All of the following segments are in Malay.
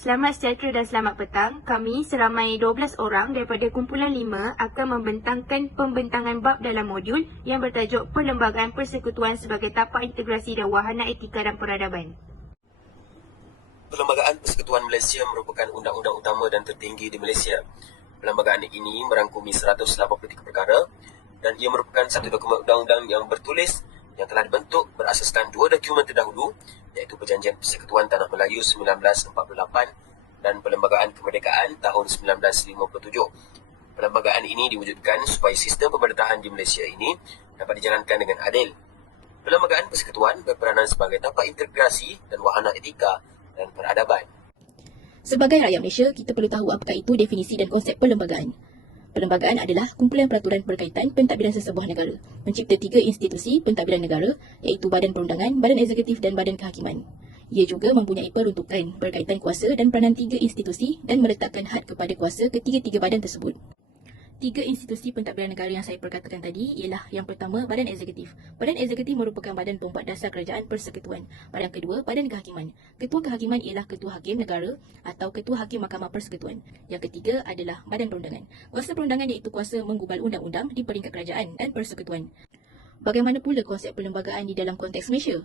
Selamat sejahtera dan selamat petang. Kami seramai 12 orang daripada kumpulan 5 akan membentangkan pembentangan bab dalam modul yang bertajuk Perlembagaan Persekutuan sebagai tapak integrasi dan wahana etika dan peradaban. Perlembagaan Persekutuan Malaysia merupakan undang-undang utama dan tertinggi di Malaysia. Perlembagaan ini merangkumi 183 perkara dan ia merupakan satu dokumen undang-undang yang bertulis yang telah dibentuk berasaskan dua dokumen terdahulu, iaitu Perjanjian Persekutuan Tanah Melayu 1948 dan Perlembagaan Kemerdekaan tahun 1957. Perlembagaan ini diwujudkan supaya sistem pemerintahan di Malaysia ini dapat dijalankan dengan adil. Perlembagaan Persekutuan berperanan sebagai tapak integrasi dan wahana etika dan peradaban. Sebagai rakyat Malaysia, kita perlu tahu apakah itu definisi dan konsep perlembagaan. Perlembagaan adalah kumpulan peraturan berkaitan pentadbiran sesebuah negara, mencipta 3 institusi pentadbiran negara, iaitu Badan Perundangan, Badan Eksekutif dan Badan Kehakiman. Ia juga mempunyai peruntukan berkaitan kuasa dan peranan 3 institusi dan meletakkan had kepada kuasa ketiga-tiga badan tersebut. 3 institusi pentadbiran negara yang saya perkatakan tadi ialah yang pertama, Badan Eksekutif. Badan Eksekutif merupakan badan pembuat dasar kerajaan persekutuan. Badan kedua, Badan Kehakiman. Ketua Kehakiman ialah Ketua Hakim Negara atau Ketua Hakim Mahkamah Persekutuan. Yang ketiga adalah Badan Perundangan. Kuasa perundangan iaitu kuasa menggubal undang-undang di peringkat kerajaan dan persekutuan. Bagaimana pula konsep perlembagaan di dalam konteks Malaysia?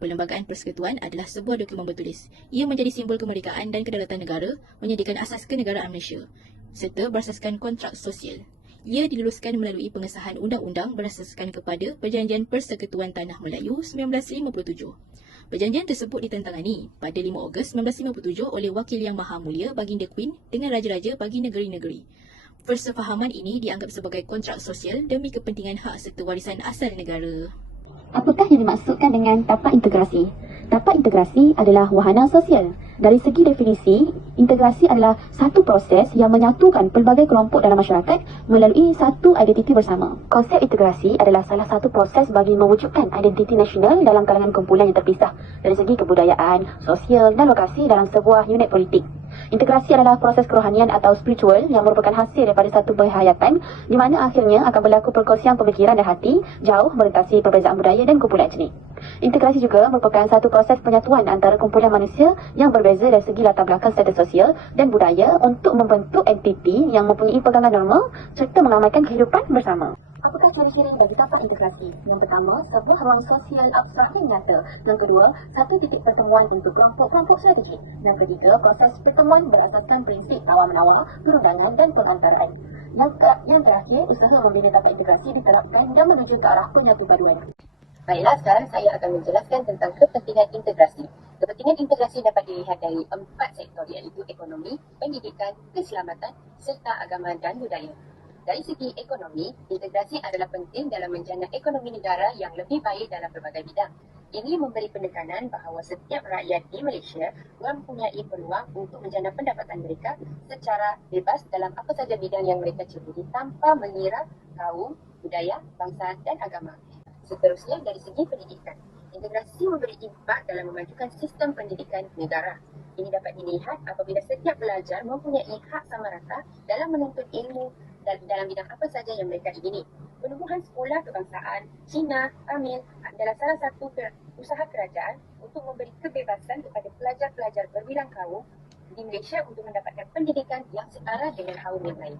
Perlembagaan Persekutuan adalah sebuah dokumen bertulis. Ia menjadi simbol kemerdekaan dan kedaulatan negara, menyediakan asas kenegaraan Malaysia serta berasaskan kontrak sosial. Ia diluluskan melalui pengesahan undang-undang berasaskan kepada Perjanjian Persekutuan Tanah Melayu 1957. Perjanjian tersebut ditentangani pada 5 Ogos 1957 oleh Wakil Yang Maha Mulia Baginda Queen dengan raja-raja bagi negeri-negeri. Persefahaman ini dianggap sebagai kontrak sosial demi kepentingan hak serta warisan asal negara. Apakah yang dimaksudkan dengan tapak integrasi? Tapak integrasi adalah wahana sosial. Dari segi definisi, integrasi adalah satu proses yang menyatukan pelbagai kelompok dalam masyarakat melalui satu identiti bersama. Konsep integrasi adalah salah satu proses bagi mewujudkan identiti nasional dalam kalangan kumpulan yang terpisah dari segi kebudayaan, sosial dan lokasi dalam sebuah unit politik. Integrasi adalah proses kerohanian atau spiritual yang merupakan hasil daripada satu penghayatan di mana akhirnya akan berlaku perkongsian pemikiran dan hati jauh melintasi perbezaan budaya dan kumpulan etnik. Integrasi juga merupakan satu proses penyatuan antara kumpulan manusia yang berbeza dari segi latar belakang status sosial dan budaya untuk membentuk entiti yang mempunyai pegangan norma serta mengamalkan kehidupan bersama. Apakah ciri-ciri bagi tapak integrasi? Yang pertama, sebuah ruang sosial abstrak dan nyata. Yang kedua, satu titik pertemuan untuk kelompok-kelompok strategik. Yang ketiga, proses pertemuan berasaskan prinsip tawar-menawar, perundangan dan pengantaraan. Yang terakhir, usaha membina tapak integrasi diterapkan dan menuju ke arah penyatu paduan. Baiklah, sekarang saya akan menjelaskan tentang kepentingan integrasi. Kepentingan integrasi dapat dilihat dari 4 sektor, iaitu ekonomi, pendidikan, keselamatan, serta agama dan budaya. Dari segi ekonomi, integrasi adalah penting dalam menjana ekonomi negara yang lebih baik dalam berbagai bidang. Ini memberi penekanan bahawa setiap rakyat di Malaysia mempunyai peluang untuk menjana pendapatan mereka secara bebas dalam apa saja bidang yang mereka ceburi tanpa mengira kaum, budaya, bangsa dan agama. Seterusnya, dari segi pendidikan, integrasi memberi impak dalam memajukan sistem pendidikan negara. Ini dapat dilihat apabila setiap pelajar mempunyai hak sama rata dalam menuntut ilmu dalam bidang apa saja yang mereka ingini. Penubuhan sekolah kebangsaan Cina, Tamil adalah salah satu usaha kerajaan untuk memberi kebebasan kepada pelajar-pelajar berbilang kaum di Malaysia untuk mendapatkan pendidikan yang setara dengan kaum yang lain.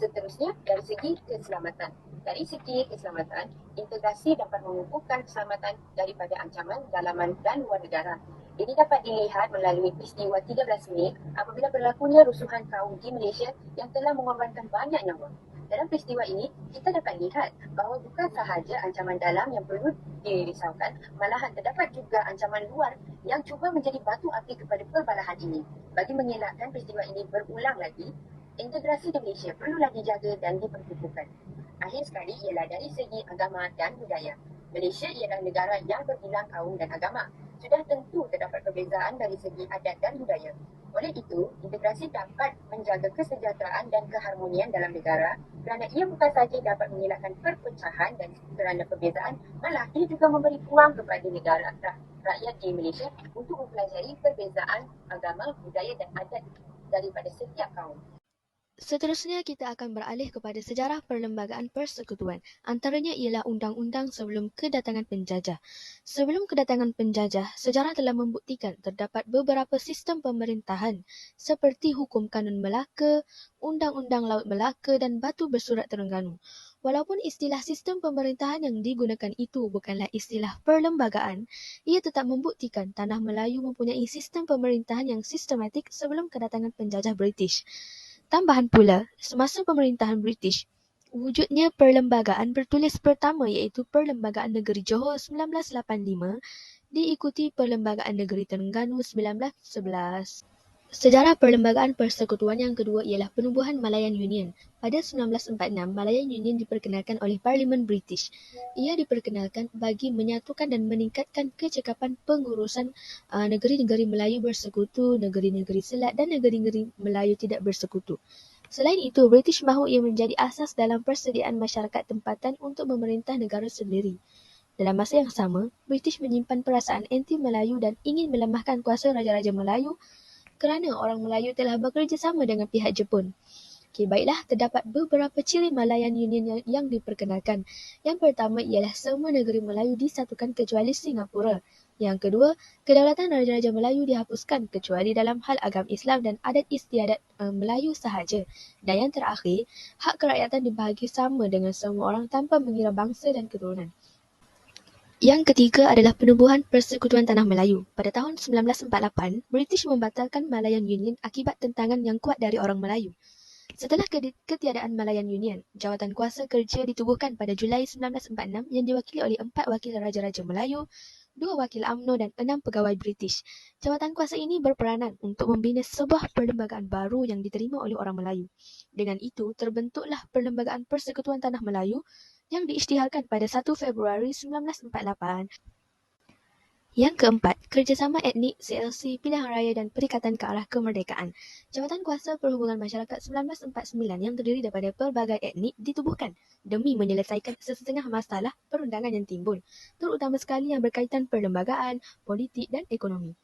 Seterusnya, dari segi keselamatan. Dari segi keselamatan, integrasi dapat mengukuhkan keselamatan daripada ancaman dalaman dan luar negara. Ini dapat dilihat melalui peristiwa 13 Mei apabila berlakunya rusuhan kaum di Malaysia yang telah mengorbankan banyak nyawa. Dalam peristiwa ini, kita dapat lihat bahawa bukan sahaja ancaman dalam yang perlu dirisaukan, malahan terdapat juga ancaman luar yang cuba menjadi batu api kepada perbalahan ini. Bagi mengelakkan peristiwa ini berulang lagi, integrasi di Malaysia perlulah dijaga dan diperkukuhkan. Akhir sekali ialah dari segi agama dan budaya. Malaysia ialah negara yang berbilang kaum dan agama. Sudah tentu terdapat perbezaan dari segi adat dan budaya. Oleh itu, integrasi dapat menjaga kesejahteraan dan keharmonian dalam negara kerana ia bukan sahaja dapat mengelakkan perpecahan dan kerana perbezaan, malah ia juga memberi peluang kepada negara rakyat di Malaysia untuk mempelajari perbezaan agama, budaya dan adat daripada setiap kaum. Seterusnya kita akan beralih kepada sejarah perlembagaan persekutuan. Antaranya ialah undang-undang sebelum kedatangan penjajah. Sebelum kedatangan penjajah, sejarah telah membuktikan terdapat beberapa sistem pemerintahan seperti Hukum Kanun Melaka, Undang-Undang Laut Melaka dan Batu Bersurat Terengganu. Walaupun istilah sistem pemerintahan yang digunakan itu bukanlah istilah perlembagaan, ia tetap membuktikan tanah Melayu mempunyai sistem pemerintahan yang sistematik sebelum kedatangan penjajah British. Tambahan pula, semasa pemerintahan British, wujudnya perlembagaan bertulis pertama iaitu Perlembagaan Negeri Johor 1985 diikuti Perlembagaan Negeri Terengganu 1911. Sejarah perlembagaan persekutuan yang kedua ialah penubuhan Malayan Union. Pada 1946, Malayan Union diperkenalkan oleh Parlimen British. Ia diperkenalkan bagi menyatukan dan meningkatkan kecekapan pengurusan negeri-negeri Melayu bersekutu, negeri-negeri Selat dan negeri-negeri Melayu tidak bersekutu. Selain itu, British mahu ia menjadi asas dalam persediaan masyarakat tempatan untuk memerintah negara sendiri. Dalam masa yang sama, British menyimpan perasaan anti-Melayu dan ingin melemahkan kuasa Raja-Raja Melayu kerana orang Melayu telah bekerjasama dengan pihak Jepun. Okey, baiklah, terdapat beberapa ciri Malayan Union yang diperkenalkan. Yang pertama ialah semua negeri Melayu disatukan kecuali Singapura. Yang kedua, kedaulatan Raja-Raja Melayu dihapuskan kecuali dalam hal agama Islam dan adat istiadat Melayu sahaja. Dan yang terakhir, hak kerakyatan dibahagi sama dengan semua orang tanpa mengira bangsa dan keturunan. Yang ketiga adalah penubuhan Persekutuan Tanah Melayu. Pada tahun 1948, British membatalkan Malayan Union akibat tentangan yang kuat dari orang Melayu. Setelah ketiadaan Malayan Union, Jawatan Kuasa Kerja ditubuhkan pada Julai 1946 yang diwakili oleh 4 wakil Raja-Raja Melayu, 2 wakil UMNO dan 6 pegawai British. Jawatan kuasa ini berperanan untuk membina sebuah perlembagaan baru yang diterima oleh orang Melayu. Dengan itu, terbentuklah Perlembagaan Persekutuan Tanah Melayu yang diisytiharkan pada 1 Februari 1948. Yang keempat, kerjasama etnik, CLC, pilihan raya dan perikatan ke arah kemerdekaan. Jabatan Kuasa Perhubungan Masyarakat 1949 yang terdiri daripada pelbagai etnik ditubuhkan demi menyelesaikan sesetengah masalah perundangan yang timbul, terutama sekali yang berkaitan perlembagaan, politik dan ekonomi.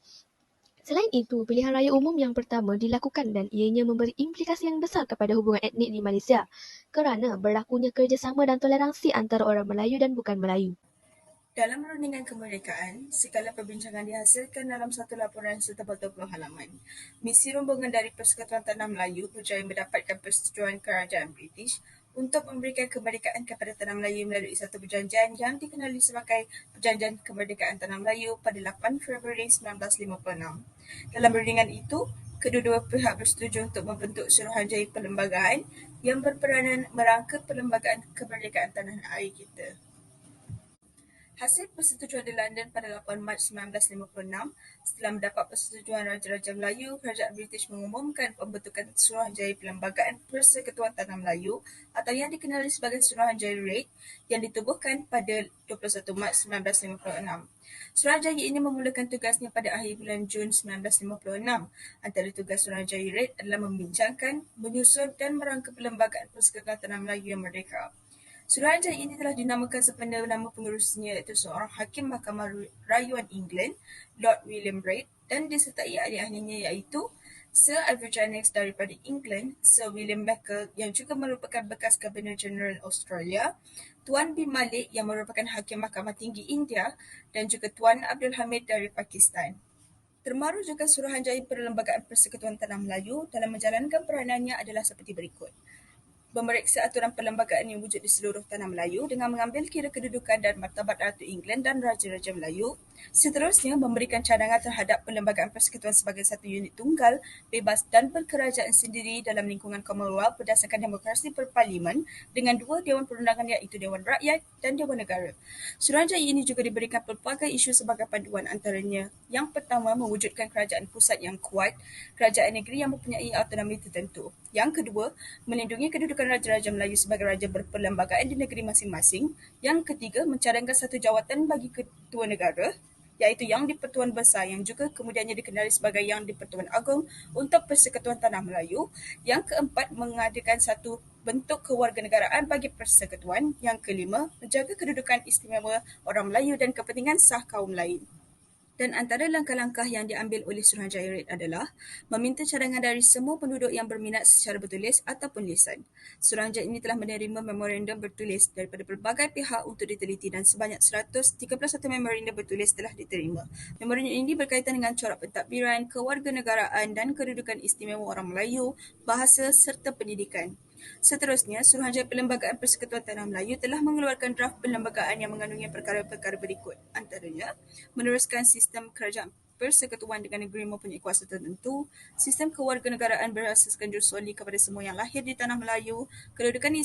Selain itu, pilihan raya umum yang pertama dilakukan dan ianya memberi implikasi yang besar kepada hubungan etnik di Malaysia kerana berlakunya kerjasama dan toleransi antara orang Melayu dan bukan Melayu. Dalam rundingan kemerdekaan, segala perbincangan dihasilkan dalam satu laporan setebal 20 halaman. Misi rombongan dari Persekutuan Tanah Melayu berjaya mendapatkan persetujuan kerajaan British untuk memberikan kemerdekaan kepada Tanah Melayu melalui satu perjanjian yang dikenali sebagai Perjanjian Kemerdekaan Tanah Melayu pada 8 Februari 1956. Dalam rundingan itu, kedua-dua pihak bersetuju untuk membentuk Suruhanjaya Perlembagaan yang berperanan merangka perlembagaan kemerdekaan tanah air kita. Hasil persetujuan di London pada 8 Mac 1956, setelah mendapat persetujuan Raja-Raja Melayu, Kerajaan British mengumumkan pembentukan Suruhanjaya Perlembagaan Persekutuan Tanah Melayu atau yang dikenali sebagai Suruhanjaya Red yang ditubuhkan pada 21 Mac 1956. Suruhanjaya ini memulakan tugasnya pada akhir bulan Jun 1956. Antara tugas Suruhanjaya Red adalah membincangkan, menyusun dan merangka Perlembagaan Persekutuan Tanah Melayu yang merdeka. Suruhanjaya ini telah dinamakan sempena nama pengurusnya iaitu seorang Hakim Mahkamah Rayuan England, Lord William Reid, dan disertai ahli-ahlinya iaitu Sir Ivor Jennings daripada England, Sir William Mackle yang juga merupakan bekas Governor General Australia, Tuan B. Malik yang merupakan Hakim Mahkamah Tinggi India dan juga Tuan Abdul Hamid dari Pakistan. Termaru juga Suruhanjaya Perlembagaan Persekutuan Tanah Melayu dalam menjalankan peranannya adalah seperti berikut. Memeriksa aturan perlembagaan yang wujud di seluruh tanah Melayu dengan mengambil kira kedudukan dan martabat Ratu England dan Raja-Raja Melayu. Seterusnya, memberikan cadangan terhadap perlembagaan persekutuan sebagai satu unit tunggal, bebas dan berkerajaan sendiri dalam lingkungan Commonwealth berdasarkan demokrasi berparlimen dengan dua Dewan Perundangan iaitu Dewan Rakyat dan Dewan Negara. Suruhanjaya ini juga diberikan pelbagai isu sebagai panduan antaranya. Yang pertama, mewujudkan kerajaan pusat yang kuat, kerajaan negeri yang mempunyai autonomi tertentu. Yang kedua, melindungi kedudukan Raja-Raja Melayu sebagai raja berperlembagaan di negeri masing-masing. Yang ketiga, mencadangkan satu jawatan bagi Ketua Negara, iaitu Yang di-Pertuan Besar yang juga kemudiannya dikenali sebagai Yang di-Pertuan Agong untuk Persekutuan Tanah Melayu. Yang keempat, mengadakan satu bentuk kewarganegaraan bagi persekutuan. Yang kelima, menjaga kedudukan istimewa orang Melayu dan kepentingan sah kaum lain. Dan antara langkah-langkah yang diambil oleh Suruhanjaya RED adalah meminta cadangan dari semua penduduk yang berminat secara bertulis ataupun lisan. Suruhanjaya ini telah menerima memorandum bertulis daripada pelbagai pihak untuk diteliti dan sebanyak 131 memorandum bertulis telah diterima. Memorandum ini berkaitan dengan corak pentadbiran, kewarganegaraan dan kedudukan istimewa orang Melayu, bahasa serta pendidikan. Seterusnya, Suruhanjaya Perlembagaan Persekutuan Tanah Melayu telah mengeluarkan draft perlembagaan yang mengandungi perkara-perkara berikut. Antaranya, meneruskan sistem kerajaan persekutuan dengan negeri mempunyai kuasa tertentu, sistem kewarganegaraan berasaskan jurusoli kepada semua yang lahir di Tanah Melayu, kedudukan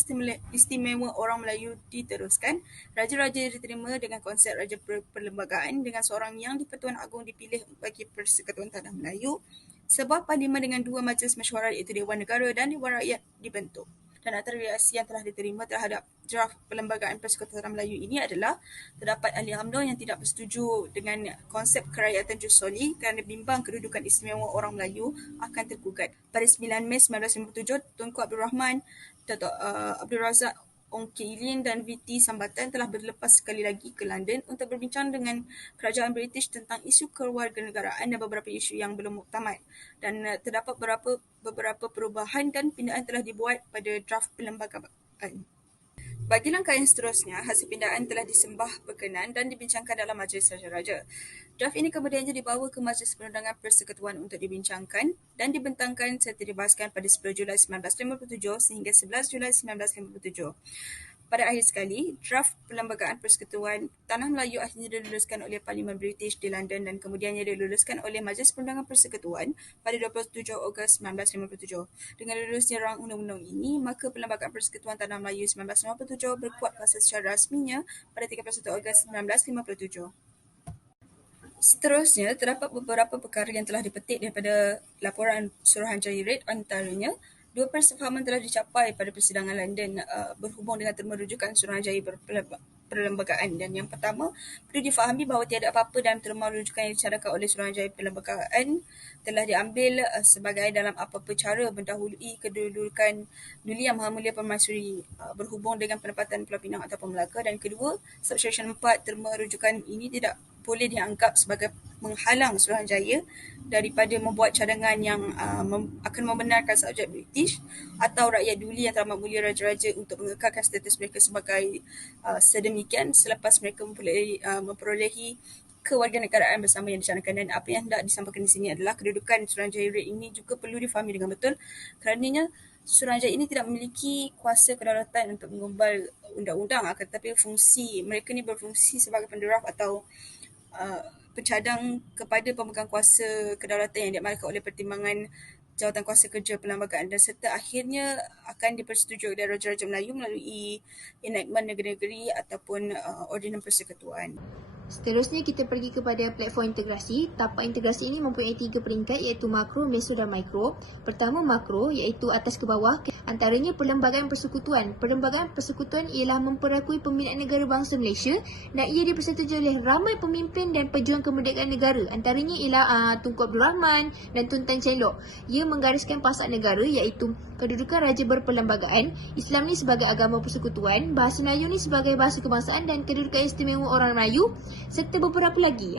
istimewa orang Melayu diteruskan, raja-raja diterima dengan konsep raja perlembagaan dengan seorang yang di-Pertuan Agong dipilih bagi Persekutuan Tanah Melayu, sebuah parlimen dengan 2 majlis mesyuarat iaitu Dewan Negara dan Dewan Rakyat dibentuk. Dan antara reaksi yang telah diterima terhadap draft Perlembagaan Persekutuan Tanah Melayu ini adalah terdapat ahli UMNO yang tidak bersetuju dengan konsep kerakyatan jurusoli kerana bimbang kedudukan istimewa orang Melayu akan tergugat. Pada 9 Mei 1957, Tunku Abdul Rahman, Dato' Abdul Razak Ongki Ilin dan VT Sambatan telah berlepas sekali lagi ke London untuk berbincang dengan kerajaan British tentang isu kewarganegaraan dan beberapa isu yang belum muktamad. Dan terdapat beberapa perubahan dan pindaan telah dibuat pada draft perlembagaan. Bagi langkah yang seterusnya, hasil pindaan telah disembah berkenan dan dibincangkan dalam Majlis Raja-Raja. Draft ini kemudiannya dibawa ke Majlis Perundangan Persekutuan untuk dibincangkan dan dibentangkan serta dibahaskan pada 10 Julai 1957 sehingga 11 Julai 1957. Pada akhir sekali, draft Perlembagaan Persekutuan Tanah Melayu akhirnya diluluskan oleh Parlimen British di London dan kemudiannya diluluskan oleh Majlis Perundangan Persekutuan pada 27 Ogos 1957. Dengan lulusnya rang undang-undang ini, maka Perlembagaan Persekutuan Tanah Melayu 1957 berkuat kuasa secara rasminya pada 31 Ogos 1957. Seterusnya, terdapat beberapa perkara yang telah dipetik daripada laporan Suruhanjaya RED, antaranya 2 persefahaman telah dicapai pada persidangan London berhubung dengan terma rujukan Suruhanjaya Perlembagaan. Dan yang pertama, perlu difahami bahawa tiada apa-apa dalam terma rujukan yang dicadangkan oleh Suruhanjaya Perlembagaan telah diambil sebagai dalam apa-apa cara mendahului kedudukan Duli Yang Maha Mulia Permaisuri berhubung dengan penempatan Pulau Pinang ataupun Melaka. Dan kedua, Subsection 4 terma rujukan ini tidak boleh dianggap sebagai menghalang Suruhanjaya daripada membuat cadangan yang akan membenarkan subjek British atau rakyat Duli yang teramat mulia raja-raja untuk mengekalkan status mereka sebagai sedemikian selepas mereka memperolehi kewarganegaraan bersama yang dicanangkan. Dan apa yang hendak disampaikan di sini adalah kedudukan Suruhanjaya RED ini juga perlu difahami dengan betul kerananya Suruhanjaya ini tidak memiliki kuasa kedaulatan untuk mengumbal undang-undang, akan tetapi fungsi mereka ni berfungsi sebagai penderaf atau pencadang kepada pemegang kuasa kedaulatan yang diamalkan oleh pertimbangan Jawatan Kuasa Kerja Perlembagaan dan serta akhirnya akan dipersetujui oleh Raja-Raja Melayu melalui enactment negeri-negeri ataupun ordinan persekutuan. Seterusnya kita pergi kepada platform integrasi. Tapak integrasi ini mempunyai 3 peringkat iaitu makro, meso dan mikro. Pertama makro iaitu atas ke bawah. Antaranya Perlembagaan Persekutuan. Perlembagaan Persekutuan ialah memperakui pembinaan negara bangsa Malaysia dan ia dipersetujui oleh ramai pemimpin dan pejuang kemerdekaan negara. Antaranya ialah Tunku Abdul Rahman dan Tun Tan Cheng Lock. Ia menggariskan pasak negara iaitu kedudukan raja berperlembagaan, Islam ni sebagai agama persekutuan, bahasa Melayu ni sebagai bahasa kebangsaan dan kedudukan istimewa orang Melayu serta beberapa lagi.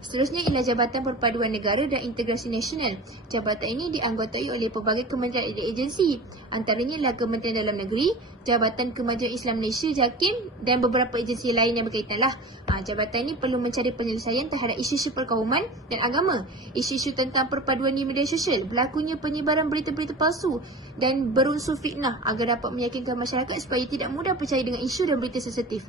Seterusnya ialah Jabatan Perpaduan Negara dan Integrasi Nasional. Jabatan ini dianggotai oleh pelbagai kementerian dan agensi. Antaranya ialah Kementerian Dalam Negeri, Jabatan Kemajuan Islam Malaysia JAKIM dan beberapa agensi lain yang berkaitan lah. Jabatan ini perlu mencari penyelesaian terhadap isu-isu perkauman dan agama, isu-isu tentang perpaduan di media sosial, berlakunya penyebaran berita-berita palsu dan berunsur fitnah agar dapat meyakinkan masyarakat supaya tidak mudah percaya dengan isu dan berita sensitif.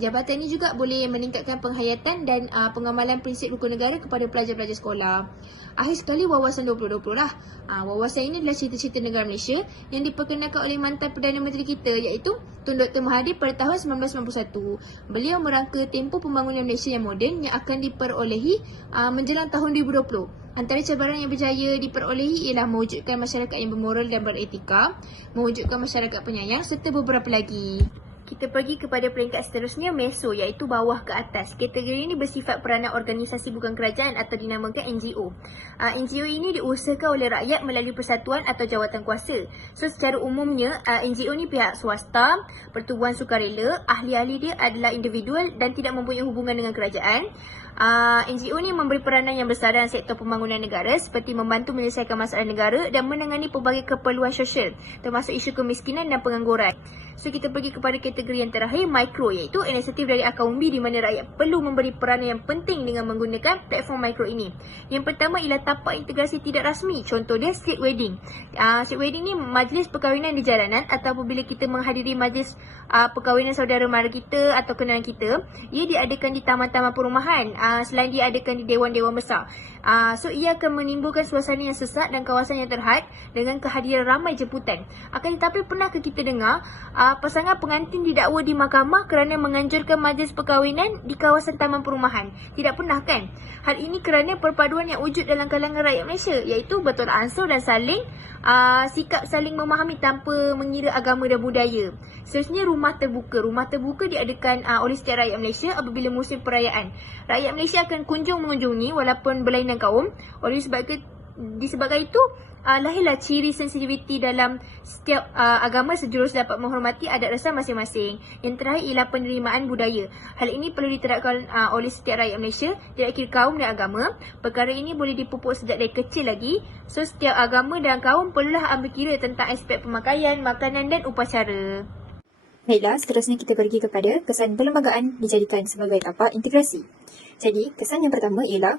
Jabatan ini juga boleh meningkatkan penghayatan dan pengamalan prinsip rukun negara kepada pelajar-pelajar sekolah. Akhir sekali, wawasan 2020 lah. Wawasan ini adalah cerita-cerita negara Malaysia yang diperkenalkan oleh mantan Perdana Menteri kita iaitu Tun Dr. Mahathir pada tahun 1991. Beliau merangka tempoh pembangunan Malaysia yang moden yang akan diperolehi menjelang tahun 2020. Antara cabaran yang berjaya diperolehi ialah mewujudkan masyarakat yang bermoral dan beretika, mewujudkan masyarakat penyayang serta beberapa lagi. Kita pergi kepada peringkat seterusnya, meso, iaitu bawah ke atas. Kategori ini bersifat peranan organisasi bukan kerajaan atau dinamakan NGO. NGO ini diusahakan oleh rakyat melalui persatuan atau jawatan kuasa. So, secara umumnya, NGO ni pihak swasta, pertubuhan sukarela, ahli-ahli dia adalah individual dan tidak mempunyai hubungan dengan kerajaan. NGO ni memberi peranan yang besar dalam sektor pembangunan negara seperti membantu menyelesaikan masalah negara dan menangani pelbagai keperluan sosial termasuk isu kemiskinan dan pengangguran. So, kita pergi kepada kategori yang terakhir, mikro, iaitu inisiatif dari akar umbi di mana rakyat perlu memberi peranan yang penting dengan menggunakan platform mikro ini. Yang pertama ialah tapak integrasi tidak rasmi. Contoh dia street wedding. Street wedding ni majlis perkahwinan di jalanan atau apabila kita menghadiri majlis perkahwinan saudara mara kita atau kenalan kita, ia diadakan di taman-taman perumahan. Selain diadakan di dewan-dewan besar. So, ia akan menimbulkan suasana yang sesak dan kawasan yang terhad dengan kehadiran ramai jemputan. Akan tetapi, pernahkah kita dengar pasangan pengantin didakwa di mahkamah kerana menganjurkan majlis perkahwinan di kawasan taman perumahan? Tidak pernah kan? Hal ini kerana perpaduan yang wujud dalam kalangan rakyat Malaysia, iaitu betul ansur dan sikap saling memahami tanpa mengira agama dan budaya. Seterusnya, rumah terbuka. Rumah terbuka diadakan oleh setiap rakyat Malaysia apabila musim perayaan. Rakyat Malaysia akan kunjung mengunjungi walaupun berlainan kaum. Disebabkan itu, lahirlah ciri sensitiviti dalam setiap agama sejurus dapat menghormati adat rasa masing-masing. Yang terakhir ialah penerimaan budaya. Hal ini perlu diterapkan oleh setiap rakyat Malaysia, tidak kira kaum dan agama. Perkara ini boleh dipupuk sejak dari kecil lagi. So, setiap agama dan kaum perlulah ambil kira tentang aspek pemakaian, makanan dan upacara. Baiklah, seterusnya kita pergi kepada kesan perlembagaan dijadikan sebagai tapak integrasi. Jadi, kesan yang pertama ialah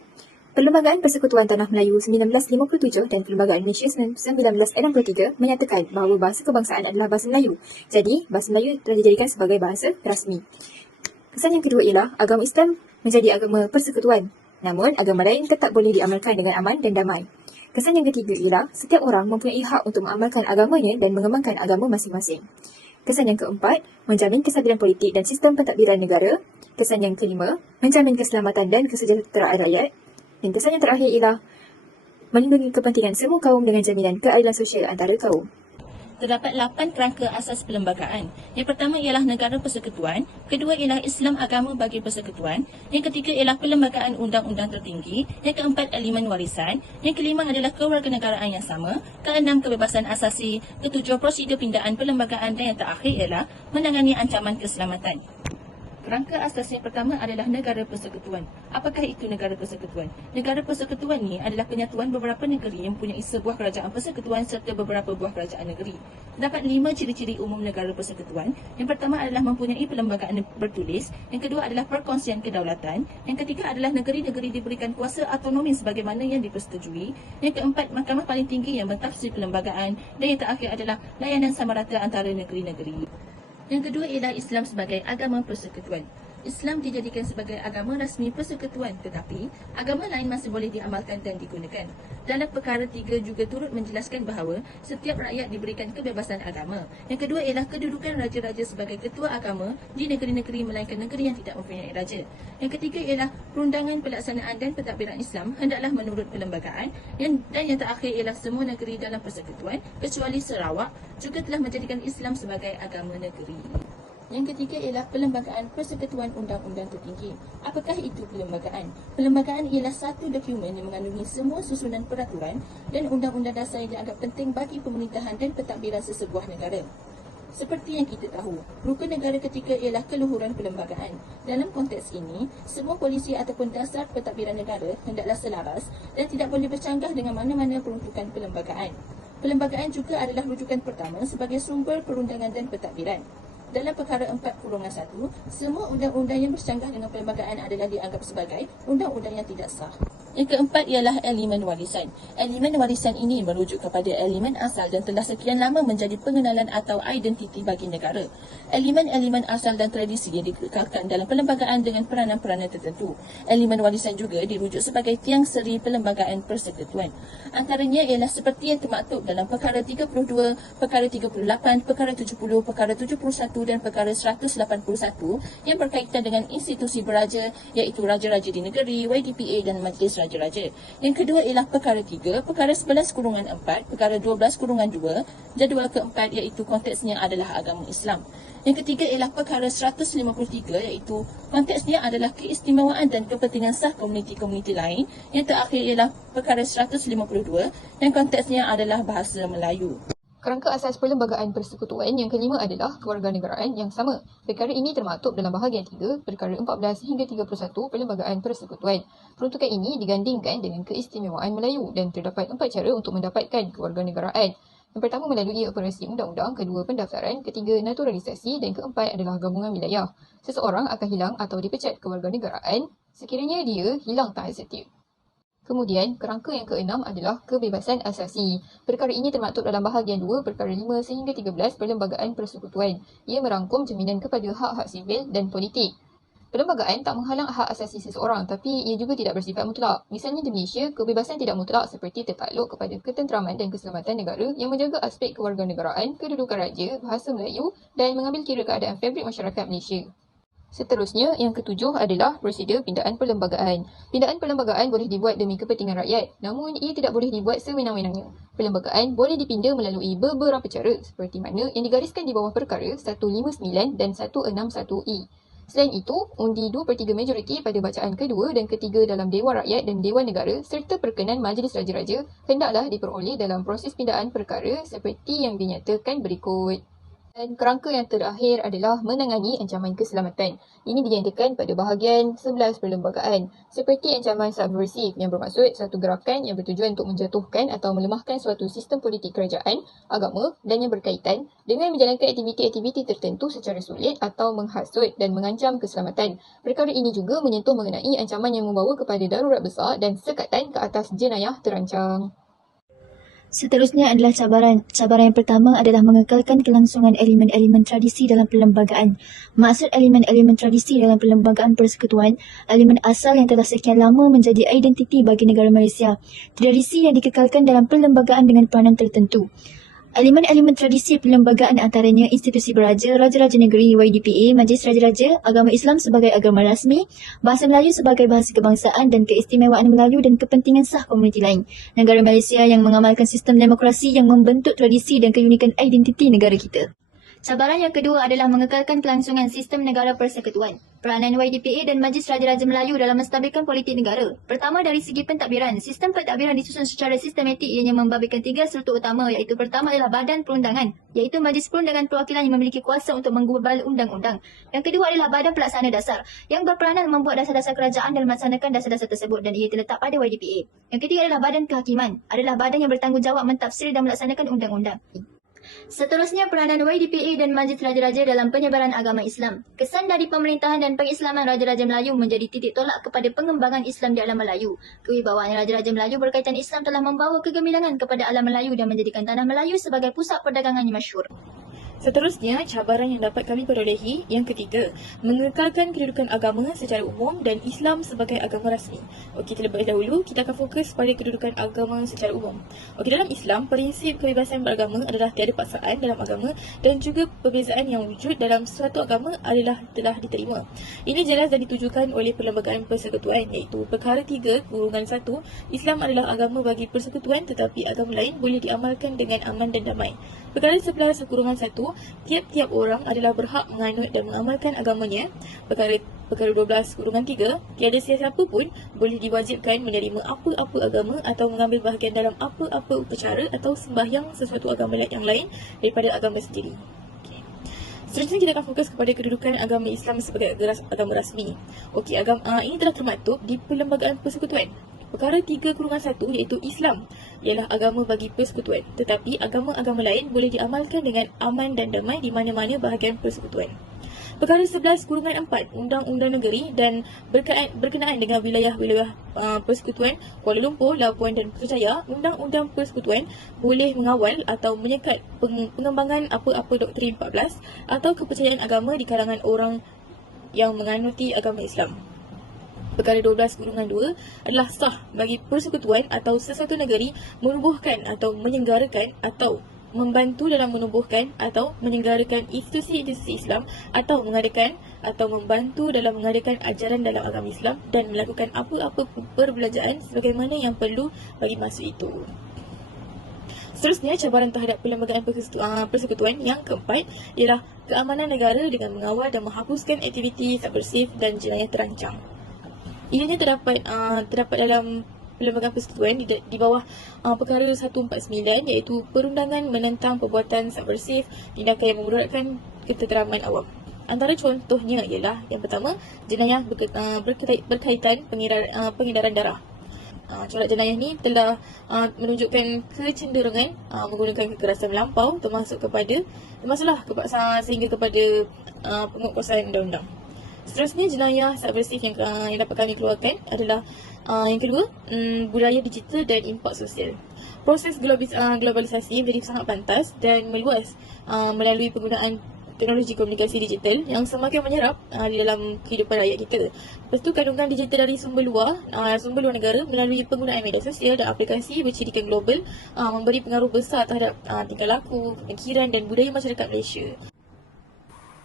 Perlembagaan Persekutuan Tanah Melayu 1957 dan Perlembagaan Malaysia 1963 menyatakan bahawa bahasa kebangsaan adalah bahasa Melayu. Jadi, bahasa Melayu telah dijadikan sebagai bahasa rasmi. Kesan yang kedua ialah agama Islam menjadi agama persekutuan. Namun, agama lain tetap boleh diamalkan dengan aman dan damai. Kesan yang ketiga ialah setiap orang mempunyai hak untuk mengamalkan agamanya dan mengembangkan agama masing-masing. Kesan yang keempat, menjamin kesabilan politik dan sistem pentadbiran negara. Kesan yang kelima, menjamin keselamatan dan kesejahteraan rakyat. Dan kesan yang terakhir ialah melindungi kepentingan semua kaum dengan jaminan keadilan sosial antara kaum. Terdapat 8 kerangka asas perlembagaan. Yang pertama ialah negara persekutuan, kedua ialah Islam agama bagi persekutuan, yang ketiga ialah perlembagaan undang-undang tertinggi, yang keempat elemen warisan, yang kelima adalah kewarganegaraan yang sama, keenam kebebasan asasi, ketujuh prosedur pindaan perlembagaan dan yang terakhir ialah menangani ancaman keselamatan. Kerangka asas yang pertama adalah negara persekutuan. Apakah itu negara persekutuan? Negara persekutuan ni adalah penyatuan beberapa negeri yang mempunyai sebuah kerajaan persekutuan serta beberapa buah kerajaan negeri. Terdapat 5 ciri-ciri umum negara persekutuan. Yang pertama adalah mempunyai perlembagaan bertulis. Yang kedua adalah perkongsian kedaulatan. Yang ketiga adalah negeri-negeri diberikan kuasa autonomi sebagaimana yang dipersetujui. Yang keempat, mahkamah paling tinggi yang mentafsir perlembagaan. Dan yang terakhir adalah layanan sama rata antara negeri-negeri. Yang kedua ialah Islam sebagai agama persekutuan. Islam dijadikan sebagai agama rasmi persekutuan, tetapi agama lain masih boleh diamalkan dan digunakan. Dalam perkara 3 juga turut menjelaskan bahawa setiap rakyat diberikan kebebasan agama. Yang kedua ialah kedudukan raja-raja sebagai ketua agama di negeri-negeri melainkan negeri yang tidak mempunyai raja. Yang ketiga ialah perundangan pelaksanaan dan pentadbiran Islam hendaklah menurut perlembagaan. Dan yang terakhir ialah semua negeri dalam persekutuan kecuali Sarawak juga telah menjadikan Islam sebagai agama negeri. Yang ketiga ialah Perlembagaan Persekutuan Undang-Undang Tertinggi. Apakah itu perlembagaan? Perlembagaan ialah satu dokumen yang mengandungi semua susunan peraturan dan undang-undang dasar yang dianggap penting bagi pemerintahan dan pentadbiran sesebuah negara. Seperti yang kita tahu, rukun negara ketiga ialah keluhuran perlembagaan. Dalam konteks ini, semua polisi ataupun dasar pentadbiran negara hendaklah selaras dan tidak boleh bercanggah dengan mana-mana peruntukan perlembagaan. Perlembagaan juga adalah rujukan pertama sebagai sumber perundangan dan pentadbiran. Dalam perkara 4-1, semua undang-undang yang bercanggah dengan perlembagaan adalah dianggap sebagai undang-undang yang tidak sah. Yang keempat ialah elemen warisan. Elemen warisan ini merujuk kepada elemen asal dan telah sekian lama menjadi pengenalan atau identiti bagi negara. Elemen-elemen asal dan tradisi yang dikekalkan dalam perlembagaan dengan peranan-peranan tertentu. Elemen warisan juga dirujuk sebagai tiang seri perlembagaan persekutuan. Antaranya ialah seperti yang termaktub dalam perkara 32, perkara 38, perkara 70, perkara 71 dan perkara 181 yang berkaitan dengan institusi beraja iaitu raja-raja di negeri, YDPA dan majlis raja-raja. Yang kedua ialah perkara 3, perkara 11-4, perkara 12-2, jadual keempat iaitu konteksnya adalah agama Islam. Yang ketiga ialah perkara 153 iaitu konteksnya adalah keistimewaan dan kepentingan sah komuniti-komuniti lain. Yang terakhir ialah perkara 152 yang konteksnya adalah bahasa Melayu. Kerangka asas perlembagaan persekutuan yang kelima adalah kewarganegaraan yang sama. Perkara ini termaktub dalam bahagian 3, perkara 14 hingga 31 perlembagaan persekutuan. Peruntukan ini digandingkan dengan keistimewaan Melayu dan terdapat 4 cara untuk mendapatkan kewarganegaraan. Yang pertama melalui operasi undang-undang, kedua pendaftaran, ketiga naturalisasi dan keempat adalah gabungan wilayah. Seseorang akan hilang atau dipecat kewarganegaraan sekiranya dia hilang tahan setia. Kemudian, kerangka yang keenam adalah kebebasan asasi. Perkara ini termaktub dalam bahagian 2, perkara 5 sehingga 13 perlembagaan persekutuan. Ia merangkum jaminan kepada hak-hak sivil dan politik. Perlembagaan tak menghalang hak asasi seseorang tapi ia juga tidak bersifat mutlak. Misalnya di Malaysia, kebebasan tidak mutlak seperti tertakluk kepada ketenteraman dan keselamatan negara yang menjaga aspek kewarganegaraan, kedudukan raja, bahasa Melayu dan mengambil kira keadaan fabrik masyarakat Malaysia. Seterusnya, yang ketujuh adalah prosedur pindaan perlembagaan. Pindaan perlembagaan boleh dibuat demi kepentingan rakyat, namun ia tidak boleh dibuat sewenang-wenangnya. Perlembagaan boleh dipinda melalui beberapa cara seperti mana yang digariskan di bawah perkara 159 dan 161E. Selain itu, undi 2/3 majoriti pada bacaan kedua dan ketiga dalam Dewan Rakyat dan Dewan Negara serta perkenan Majlis Raja-Raja hendaklah diperoleh dalam proses pindaan perkara seperti yang dinyatakan berikut. Dan kerangka yang terakhir adalah menangani ancaman keselamatan. Ini dinyatakan pada bahagian 11 perlembagaan. Seperti ancaman subversif yang bermaksud satu gerakan yang bertujuan untuk menjatuhkan atau melemahkan suatu sistem politik kerajaan, agama dan yang berkaitan dengan menjalankan aktiviti-aktiviti tertentu secara sulit atau menghasut dan mengancam keselamatan. Perkara ini juga menyentuh mengenai ancaman yang membawa kepada darurat besar dan sekatan ke atas jenayah terancang. Seterusnya adalah cabaran. Cabaran yang pertama adalah mengekalkan kelangsungan elemen-elemen tradisi dalam perlembagaan. Maksud elemen-elemen tradisi dalam perlembagaan persekutuan, elemen asal yang telah sekian lama menjadi identiti bagi negara Malaysia. Tradisi yang dikekalkan dalam perlembagaan dengan peranan tertentu. Elemen-elemen tradisi perlembagaan antaranya institusi beraja, raja-raja negeri YDPA, Majlis Raja-Raja, agama Islam sebagai agama rasmi, bahasa Melayu sebagai bahasa kebangsaan dan keistimewaan Melayu dan kepentingan sah komuniti lain. Negara Malaysia yang mengamalkan sistem demokrasi yang membentuk tradisi dan keunikan identiti negara kita. Cabaran yang kedua adalah mengekalkan kelangsungan sistem negara persekutuan. Peranan YDPA dan Majlis Raja-Raja Melayu dalam menstabilkan politik negara. Pertama, dari segi pentadbiran. Sistem pentadbiran disusun secara sistematik ianya membabitkan 3 struktur utama iaitu pertama adalah badan perundangan iaitu Majlis Perundangan Perwakilan yang memiliki kuasa untuk menggubal undang-undang. Yang kedua adalah badan pelaksana dasar yang berperanan membuat dasar-dasar kerajaan dan melaksanakan dasar-dasar tersebut dan ia terletak pada YDPA. Yang ketiga adalah badan kehakiman adalah badan yang bertanggungjawab mentafsir dan melaksanakan undang-undang. Seterusnya, peranan YDPA dan Majlis Raja-Raja dalam penyebaran agama Islam. Kesan dari pemerintahan dan pengislaman Raja-Raja Melayu menjadi titik tolak kepada pengembangan Islam di alam Melayu. Kewibawaan Raja-Raja Melayu berkaitan Islam telah membawa kegemilangan kepada alam Melayu dan menjadikan tanah Melayu sebagai pusat perdagangan yang masyhur. Seterusnya, cabaran yang dapat kami perolehi yang ketiga, mengekalkan kedudukan agama secara umum dan Islam sebagai agama rasmi. Okey, terlebih dahulu kita akan fokus pada kedudukan agama secara umum. Okey, dalam Islam, prinsip kebebasan beragama adalah tiada paksaan dalam agama dan juga perbezaan yang wujud dalam suatu agama adalah telah diterima. Ini jelas dan ditujukan oleh Perlembagaan Persekutuan iaitu perkara 3/1, Islam adalah agama bagi persekutuan tetapi agama lain boleh diamalkan dengan aman dan damai. Perkara 11/1, tiap-tiap orang adalah berhak menganut dan mengamalkan agamanya. Perkara 12/3, tiada sesiapa pun boleh diwajibkan menerima apa-apa agama atau mengambil bahagian dalam apa-apa upacara atau sembahyang sesuatu agama yang lain daripada agama sendiri. Seterusnya kita akan fokus kepada kedudukan agama Islam sebagai agama rasmi. Okey, agama ini telah termaktub di Perlembagaan Persekutuan. Perkara 3/1 iaitu Islam ialah agama bagi persekutuan. Tetapi agama-agama lain boleh diamalkan dengan aman dan damai di mana-mana bahagian persekutuan. Perkara 11/4 Undang-Undang Negeri dan berkenaan dengan wilayah-wilayah persekutuan Kuala Lumpur, Labuan dan Putrajaya, Undang-Undang Persekutuan boleh mengawal atau menyekat pengembangan apa-apa doktrin 14 atau kepercayaan agama di kalangan orang yang menganuti agama Islam. Perkara 12/2 adalah sah bagi persekutuan atau sesuatu negeri menubuhkan atau menyelenggarakan atau membantu dalam menubuhkan atau menyelenggarakan institusi-institusi Islam atau mengadakan atau membantu dalam mengadakan ajaran dalam agama Islam dan melakukan apa-apa perbelanjaan sebagaimana yang perlu bagi masa itu. Seterusnya, cabaran terhadap perlembagaan persekutuan yang keempat ialah keamanan negara dengan mengawal dan menghapuskan aktiviti subversif dan jenayah terancang. Ianya terdapat dalam perlembagaan persekutuan di bawah perkara 149 iaitu perundangan menentang perbuatan subversif, tindakan yang memudaratkan ketenteraman awam. Antara contohnya ialah yang pertama, jenayah berkaitan pengedaran darah. Corak jenayah ni telah menunjukkan kecenderungan menggunakan kekerasan melampau termasuklah sehingga kepada penguatkuasaan undang-undang. Seterusnya, jenayah subversif yang dapat kami keluarkan adalah yang kedua, budaya digital dan impak sosial. Proses globalisasi menjadi sangat pantas dan meluas melalui penggunaan teknologi komunikasi digital yang semakin menyerap di dalam kehidupan rakyat kita. Lepas tu, kandungan digital dari sumber luar negara melalui penggunaan media sosial dan aplikasi bercirikan global memberi pengaruh besar terhadap tingkah laku, pemikiran dan budaya masyarakat Malaysia.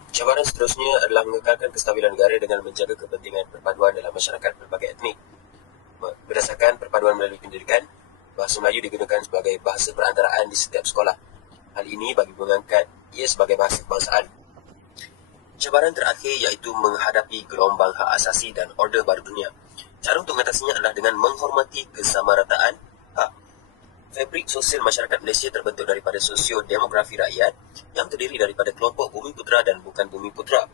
Cabaran seterusnya adalah mengekalkan kestabilan negara dengan menjaga kepentingan perpaduan dalam masyarakat berbagai etnik. Berdasarkan perpaduan melalui pendidikan, bahasa Melayu digunakan sebagai bahasa perantaraan di setiap sekolah. Hal ini bagi mengangkat ia sebagai bahasa kebangsaan. Cabaran terakhir iaitu menghadapi gelombang hak asasi dan order baru dunia. Cara untuk mengatasinya adalah dengan menghormati kesamarataan hak. Fabrik sosial masyarakat Malaysia terbentuk daripada sosio-demografi rakyat yang terdiri daripada kelompok bumi putera dan bukan bumi putera.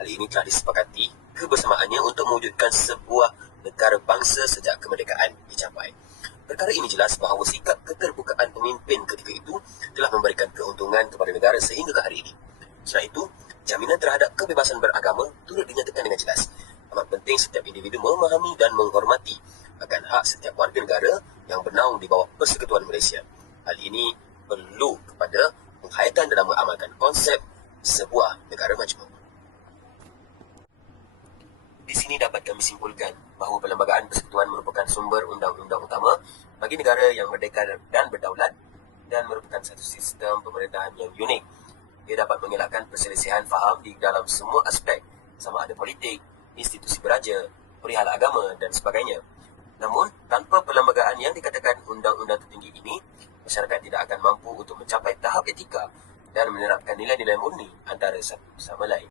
Hal ini telah disepakati kebersamaannya untuk mewujudkan sebuah negara bangsa sejak kemerdekaan dicapai. Perkara ini jelas bahawa sikap keterbukaan pemimpin ketika itu telah memberikan keuntungan kepada negara sehingga ke hari ini. Selain itu, jaminan terhadap kebebasan beragama turut dinyatakan dengan jelas. Amat penting setiap individu memahami dan menghormati akan hak setiap warga negara yang bernaung di bawah Persekutuan Malaysia. Hal ini perlu kepada penghayatan dalam mengamalkan konsep sebuah negara majmuk. Di sini dapat kami simpulkan bahawa Perlembagaan Persekutuan merupakan sumber undang-undang utama bagi negara yang merdeka dan berdaulat dan merupakan satu sistem pemerintahan yang unik. Ia dapat mengelakkan perselisihan faham di dalam semua aspek, sama ada politik, institusi beraja, perihal agama dan sebagainya. Namun, tanpa perlembagaan yang dikatakan undang-undang tertinggi ini, masyarakat tidak akan mampu untuk mencapai tahap etika dan menerapkan nilai-nilai murni antara satu sama lain.